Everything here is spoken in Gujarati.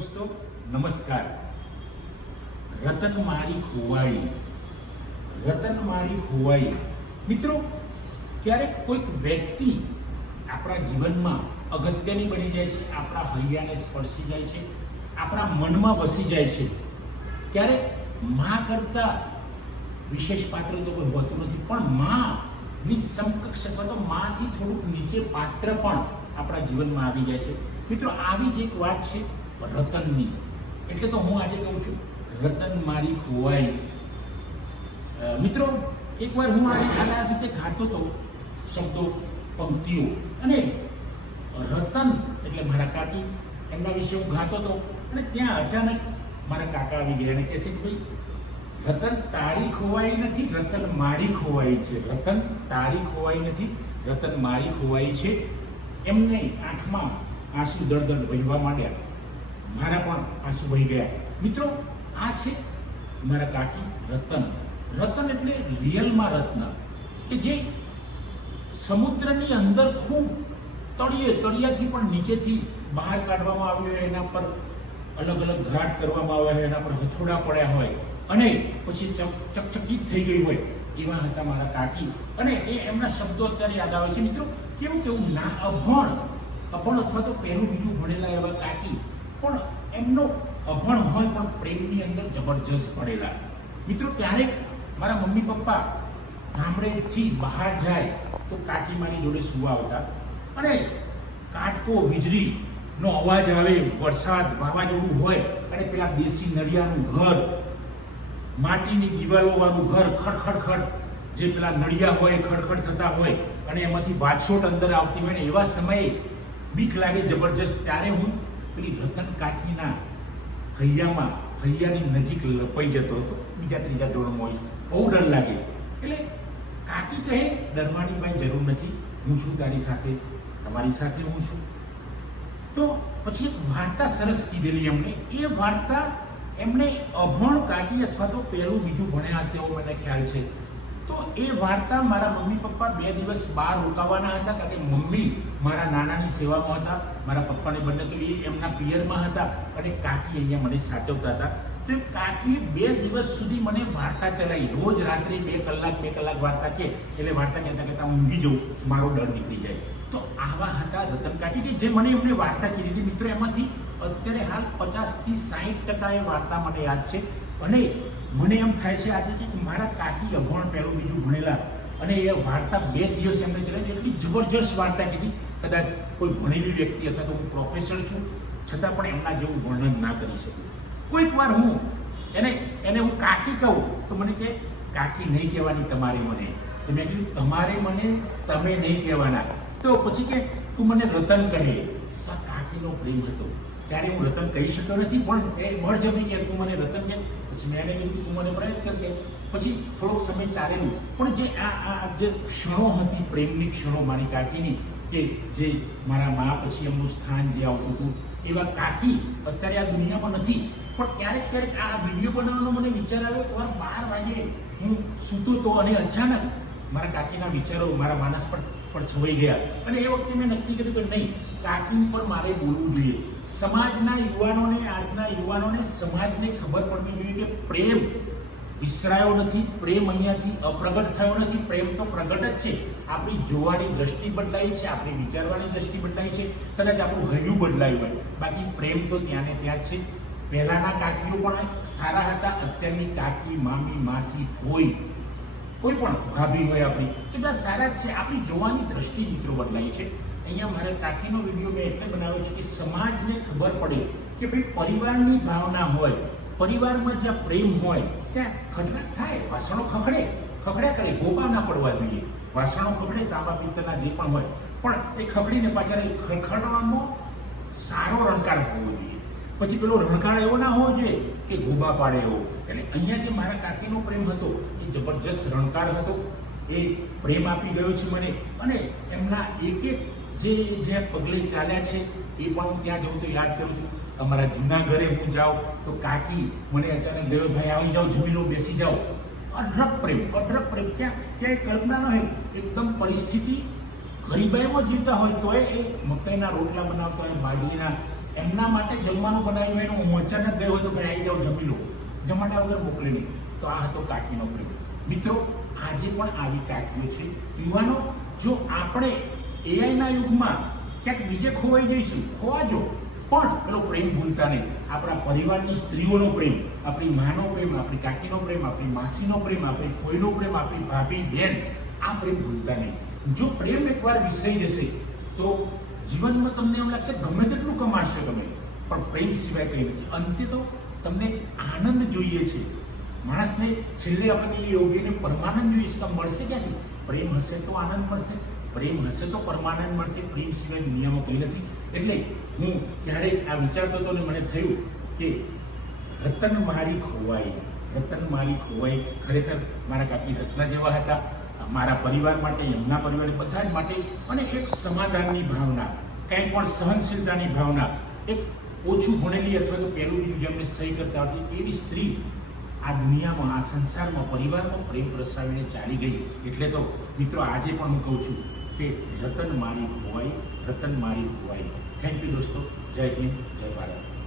દોસ્તો નમસ્કાર। રતન મારી ખોવાઈ, રતન મારી ખોવાઈ। મિત્રો, ક્યારેક કોઈક વ્યક્તિ આપણા જીવનમાં અગત્યની બની જાય છે, આપણા હૈયાને સ્પર્શી જાય છે, આપણા મનમાં વસી જાય છે। ક્યારેક માં કરતાં વિશેષ પાત્ર તો કોઈ હોતું નથી, પણ માની સમકક્ષ અથવા તો માથી થોડુંક નીચે પાત્ર પણ આપણા જીવનમાં આવી જાય છે। મિત્રો, આવી જ એક વાત છે રતનની, એટલે તો હું આજે કહું છું રતન મારી ખોવાઈ। મિત્રો, એકવાર હું આ રીતે ગાતો હતો શબ્દો, પંક્તિઓ, અને રતન એટલે મારા કાકી, એમના વિશે હું ગાતો હતો, અને ત્યાં અચાનક મારા કાકા આવી ગયા અને કહે છે કે ભાઈ, રતન તારી ખોવાઈ નથી, રતન મારી ખોવાઈ છે। રતન તારી ખોવાઈ નથી, રતન મારી ખોવાઈ છે। એમને આંખમાં આંસુ દળદળ વહેવા માંડ્યા, મારા પણ આંસુ વહી ગયા। મિત્રો, આ છે મારા કાકી રતન। રતન એટલે રિયલમાં રત્ન, કે જે સમુદ્રની અંદર ખૂબ તળિયાથી પણ નીચેથી બહાર કાઢવામાં આવ્યું હોય, એના પર અલગ અલગ ઘાટ કરવામાં આવ્યા હોય, એના પર હથોડા પડ્યા હોય અને પછી ચકચકિત થઈ ગઈ હોય, એવા હતા મારા કાકી। અને એમના શબ્દો અત્યારે યાદ આવે છે। મિત્રો, કેવું ના અભણ અથવા તો પહેલું બીજું ભણેલા એવા કાકી, પણ એમનો અભણ હોય પણ પ્રેમની અંદર જબરજસ્ત ભણેલા। મિત્રો, ક્યારેક મારા મમ્મી પપ્પા ગામડેથી બહાર જાય તો કાકી મારી જોડે સુવા આવતા, અને કાટકો વીજળીનો અવાજ આવે, વરસાદ વાવાઝોડું હોય, અને પેલા દેશી નળિયાનું ઘર, માટીની દિવાલોવાળું ઘર, ખડખડ જે પેલા નળિયા હોય ખડખડ થતા હોય, અને એમાંથી વાછોટ અંદર આવતી હોય ને એવા સમયે બીક લાગે જબરજસ્ત। ત્યારે હું પેલી રતન કાકીના હૈયાની નજીક લપાઈ જતો હતો, બીજા ત્રીજા ધોરણમાં હોઈશ, બહુ ડર લાગે। એટલે કાકી કહે, ડરવાની ભાઈ જરૂર નથી, હું છું તારી સાથે, તમારી સાથે હું છું। તો પછી એક વાર્તા સરસ કીધેલી એમણે, એ વાર્તા એમણે અભણ કાકી અથવા તો પહેલું બીજું ભણ્યા હશે એવો મને ખ્યાલ છે। તો એ વાર્તા મારા મમ્મી પપ્પા 2 દિવસ બહાર રોકાવાના હતા, કારણ કે મમ્મી મારા નાનાની સેવામાં હતા, મારા પપ્પાને બંને તો એ એમના પિયરમાં હતા, અને કાકી અહીંયા મને સાચવતા હતા। તો કાકીએ 2 દિવસ સુધી મને વાર્તા ચલાવી, રોજ રાત્રે 2 કલાક વાર્તા કહે, એટલે વાર્તા કહેતા ઊંઘી જવું, મારો ડર નીકળી જાય। તો આવા હતા રતન કાકી, કે જે મને એમને વાર્તા કીધી હતી। મિત્રો, એમાંથી અત્યારે હાલ 50 થી 60% એ વાર્તા મને યાદ છે, અને મને એમ થાય છે આજે કે મારા કાકી અભણ પહેલું બીજું ભણેલા, અને એ વાર્તા 2 દિવસ એમને ચલાવી, એટલી જબરજસ્ત વાર્તા કીધી। કદાચ કોઈ ભણેલી વ્યક્તિ અથવા તો હું પ્રોફેસર છું છતાં પણ એમના જેવું વર્ણન ના કરી શકું। કોઈક વાર હું એને હું કાકી કહું તો મને કહે, કાકી નહીં કહેવાની તમારે મને। તો મેં કીધું, તમારે મને તમે નહીં કહેવાના। તો પછી કે તું મને રતન કહે। તો આ કાકીનો પ્રેમ હતો, ત્યારે હું રતન કહી શક્યો નથી, પણ એ બળજબરી કે તું મને રતન કહે। પછી મેં એને કીધું તું મને પ્રયત્ન કર કે। પછી થોડોક સમય ચાલેલું, પણ જે જે ક્ષણો હતી, પ્રેમની ક્ષણો મારી કાકીની, કે જે મારા મા પછી એમનું સ્થાન જે આવતું હતું, એવા કાકી અત્યારે આ દુનિયામાં નથી। પણ ક્યારેક આ વિડીયો બનાવવાનો મને વિચાર આવ્યો, તો 12 વાગે હું સૂતો હતો, અને અચાનક મારા કાકીના વિચારો મારા માનસ પર છવાઈ ગયા, અને એ વખતે મેં નક્કી કર્યું કે નહીં, કાકી ઉપર મારે બોલવું જોઈએ। સમાજના યુવાનોને, આજના યુવાનોને, સમાજને ખબર પડવી જોઈએ કે પ્રેમ વિસરાયો નથી, પ્રેમ અહીંયાથી અપ્રગટ થયો નથી, પ્રેમ તો પ્રગટ જ છે। આપણી જોવાની દ્રષ્ટિ બદલાઈ છે, આપણી વિચારવાની દ્રષ્ટિ બદલાઈ છે, કદાચ આપણું હૈયું બદલાયું હોય, બાકી પ્રેમ તો ત્યાં ને ત્યાં જ છે। પહેલાંના કાકીઓ પણ સારા હતા, અત્યારની કાકી, મામી, માસી, ભોઈ, કોઈ પણ ભાભી હોય આપણી, તો બધા સારા જ છે। આપણી જોવાની દ્રષ્ટિ મિત્રો બદલાઈ છે। અહીંયા મારા કાકીનો વિડીયો મેં એટલે બનાવ્યો છે કે સમાજને ખબર પડે કે ભાઈ, પરિવારની ભાવના હોય, પરિવારમાં જ્યાં પ્રેમ હોય ત્યાં ખટખટ થાય, વાસણો ખખડ્યા કરે, ગોપા ના પડવા જોઈએ। વાસણો ખખડે, તાંબા પિત્તળના જે પણ હોય, પણ એ ખખડીને પાછળ ખખડવાનો સારો રણકાર હોવો જોઈએ। પછી પેલો રણકાર એવો ના હોવો જોઈએ કે ગોબા પાડે એવો। એટલે અહીંયા જે મારા કાકીનો પ્રેમ હતો એ જબરજસ્ત રણકાર હતો, એ પ્રેમ આપી ગયો છે મને। અને એમના એક જે પગલે ચાલ્યા છે એ પણ હું ત્યાં જઉં તો યાદ કરું છું। અમારા જૂના ઘરે હું જાઉં તો કાકી મને અચાનક ગયો, ભાઈ આવી જાઓ, જમી લો, બેસી જાઓ। અઢળક પ્રેમ, ક્યાંય કલ્પના ન હોય, એકદમ પરિસ્થિતિ ગરીબાઈમાં જીવતા હોય તોય એ મકાઈના રોટલા બનાવતા હોય, બાજરીના એમના માટે જમવાનું બનાવ્યું હોય ને હું અચાનક ગયો હોય તો ભાઈ આવી જાઓ જમી લો, જમાડા વગર મોકલે નહીં. તો આ હતો કાકીનો પ્રેમ. મિત્રો આજે પણ આવી કાકીઓ છે. યુવાનો, જો આપણે એઆઈના યુગમાં ક્યાંક બીજે ખોવાઈ જઈશું, ખોવાજો, પણ પેલો પ્રેમ ભૂલતા નહીં. આપણા પરિવારની સ્ત્રીઓનો પ્રેમ, આપણી માનો પ્રેમ, આપણી કાકીનો પ્રેમ, આપણી માસીનો પ્રેમ, આપણી ફોઈનો પ્રેમ, આપણી ભાભી બેન, આ પ્રેમ ભૂલતા નહીં. જો પ્રેમ એકવાર વિસરાઈ જશે તો જીવનમાં તમને એમ લાગશે ગમે તેટલું કમાશો તમે, પણ પ્રેમ સિવાય કંઈ નથી. અંતે તો તમને આનંદ જોઈએ છે. માણસને છેલ્લે આપણે કહીએ યોગીને પરમાનંદ જોઈએ છે, તો મળશે ક્યાંથી? પ્રેમ હશે તો આનંદ મળશે, પ્રેમ હશે તો પરમાનંદ મળશે. પ્રેમ સિવાય દુનિયામાં કંઈ નથી. એટલે હું ક્યારેક આ વિચારતો હતો ને મને થયું કે રતન મારી ખોવાઈ, રતન મારી ખોવાઈ. ખરેખર મારા કાકી રત્ન જેવા હતા, મારા પરિવાર માટે, એમના પરિવાર બધા જ માટે. અને એક સમાધાનની ભાવના, કંઈ પણ સહનશીલતાની ભાવના, એક ઓછું ભણેલી અથવા તો પહેલું બીજું જેમને સહી કરતા હતી એવી સ્ત્રી આ દુનિયામાં, આ સંસારમાં, પરિવારમાં પ્રેમ પ્રસરાવીને ચાલી ગઈ. એટલે તો મિત્રો આજે પણ હું કહું છું કે રતન મારી ખોવાઈ, રતન મારી ખોવાઈ. થેન્ક યુ દોસ્તો. જય હિન્દ, જય ભારત.